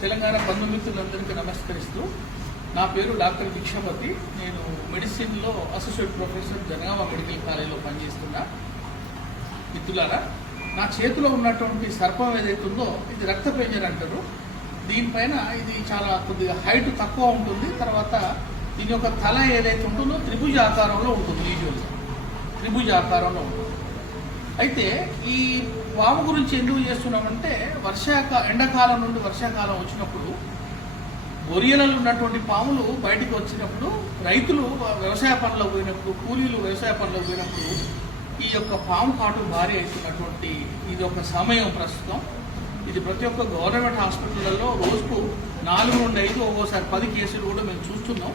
తెలంగాణ బంధుమిత్రులందరికీ నమస్కరిస్తూ నా పేరు డాక్టర్ దీక్షాపతి నేను మెడిసిన్లో అసోసియేట్ ప్రొఫెసర్ జనగామ మెడికల్ కాలేజీలో పనిచేస్తున్నా. మిత్రులారా నా చేతిలో ఉన్నటువంటి సర్పం ఏదైతే ఉందో ఇది రక్త పేంజర్ అంటారు. దీనిపైన ఇది చాలా కొద్దిగా హైట్ తక్కువ ఉంటుంది. తర్వాత దీని యొక్క తల ఏదైతే ఉంటుందో త్రిభుజ ఆకారంలో ఉంటుంది యూజువల్గా త్రిభుజ ఆకారంలో ఉంటుంది. అయితే ఈ పాము గురించి ఎందుకు చేస్తున్నామంటే వర్షాక ఎండాకాలం నుండి వర్షాకాలం వచ్చినప్పుడు బొరియలలో ఉన్నటువంటి పాములు బయటికి వచ్చినప్పుడు రైతులు వ్యవసాయ పనులకు పోయినప్పుడు కూలీలు వ్యవసాయ పనులకు పోయినప్పుడు ఈ యొక్క పాము కాటు భారీ అవుతున్నటువంటి ఇది ఒక సమయం ప్రస్తుతం. ఇది ప్రతి ఒక్క గవర్నమెంట్ హాస్పిటల్లో రోజుకు నాలుగు నుండి ఐదు ఒక్కోసారి పది కేసులు కూడా మేము చూస్తున్నాం.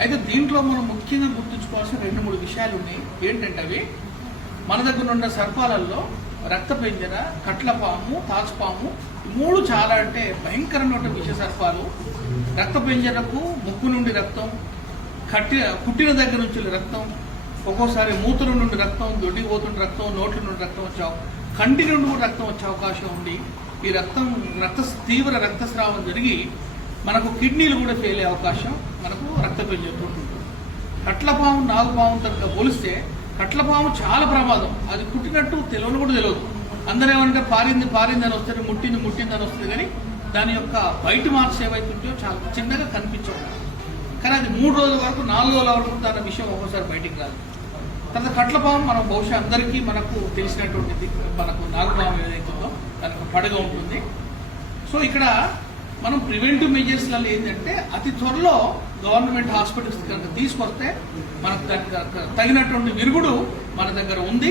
అయితే దీంట్లో మనం ముఖ్యంగా గుర్తుంచుకోవాల్సిన రెండు మూడు విషయాలు ఉన్నాయి. ఏంటంటే అవి మన దగ్గర ఉన్న సర్పాలలో రక్తపింజర కట్లపాము తాచుపాము మూడు చాలా అంటే భయంకరమైన విష సర్పాలు రక్తపింజరకు ముక్కు నుండి రక్తం కట్టి కుట్టిన దగ్గర నుంచి రక్తం ఒక్కోసారి మూతుల నుండి రక్తం దొడ్డికి పోతుండి రక్తం నోట్ల నుండి రక్తం వచ్చే కంటి నుండి కూడా రక్తం వచ్చే అవకాశం ఉంది. ఈ రక్తం రక్త తీవ్ర రక్తస్రావం జరిగి మనకు కిడ్నీలు కూడా ఫెయిల్ అయ్యే అవకాశం మనకు రక్తపింజరతో ఉంటుంది. కట్లపాము నాగుపాము తగ్గ పోలిస్తే కట్లపాము చాలా ప్రమాదం. అది కుట్టినట్టు తెలియని కూడా తెలియదు. అందరూ ఏమంటే పారింది పారింది అని వస్తుంది ముట్టింది ముట్టింది అని వస్తుంది కానీ దాని యొక్క బయట మార్క్స్ ఏవైతుంటాయో చాలా చిన్నగా కనిపించవు. కానీ అది మూడు రోజుల వరకు నాలుగు రోజుల వరకు దాని విషయం ఒక్కోసారి బయటికి రాదు. తర్వాత కట్లపాము మనం బహుశా అందరికీ మనకు తెలిసినటువంటిది మనకు నాగుపాము ఏదైతే ఉందో దానికి ఒక పడగ ఉంటుంది. సో ఇక్కడ మనం ప్రివెంటివ్ మెజర్స్లలో ఏంటంటే అతి త్వరలో గవర్నమెంట్ హాస్పిటల్స్ కనుక తీసుకొస్తే మనకు తగినటువంటి విరుగుడు మన దగ్గర ఉంది.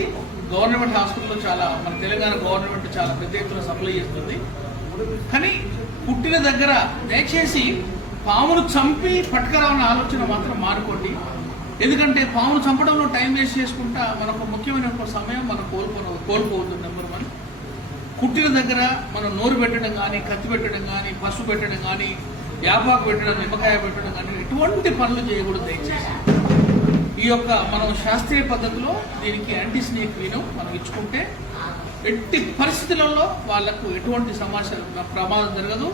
గవర్నమెంట్ హాస్పిటల్లో చాలా మన తెలంగాణ గవర్నమెంట్ చాలా పెద్ద ఎత్తున సప్లై చేస్తుంది. కానీ పుట్టిన దగ్గర దయచేసి పామును చంపి పట్టుకురావన్న ఆలోచన మాత్రం మానుకోండి. ఎందుకంటే పామును చంపడంలో టైం వేస్ట్ చేసుకుంటా మనకు ముఖ్యమైన సమయం మనం కోల్పో కోల్పోతుంది నెంబర్ వన్. పుట్టిన దగ్గర మనం నోరు పెట్టడం కానీ కత్తి పెట్టడం కానీ పసుపు పెట్టడం కానీ యాపాకు పెట్టడం నిమ్మకాయ పెట్టడం కానీ ఎటువంటి పనులు చేయకూడదు దయచేసి. ఈ యొక్క మనం శాస్త్రీయ పద్ధతిలో దీనికి యాంటీ స్నేక్ వీనం మనం ఇచ్చుకుంటే ఎట్టి పరిస్థితులలో వాళ్ళకు ఎటువంటి సమాచారం ప్రమాదం జరగదు.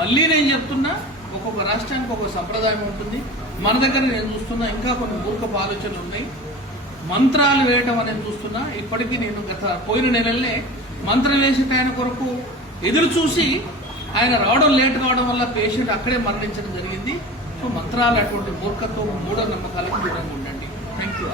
మళ్ళీ నేను చెప్తున్నా ఒక్కొక్క రాష్ట్రానికి ఒక్కొక్క సంప్రదాయం ఉంటుంది. మన దగ్గర నేను చూస్తున్నా ఇంకా కొన్ని మూర్ఖపు ఆలోచనలు ఉన్నాయి. మంత్రాలు వేయటం అనేది చూస్తున్నా. ఇప్పటికీ నేను గత పోయిన నెలలే మంత్రం వేసే ఆయన కొరకు ఎదురు చూసి ఆయన రావడం లేట్ కావడం వల్ల పేషెంట్ అక్కడే మరణించడం జరిగింది. సో మంత్రాలు అటువంటి మూర్ఖత్వం మూఢ నమ్మకాలకు దూరంగా ఉండండి. Thank you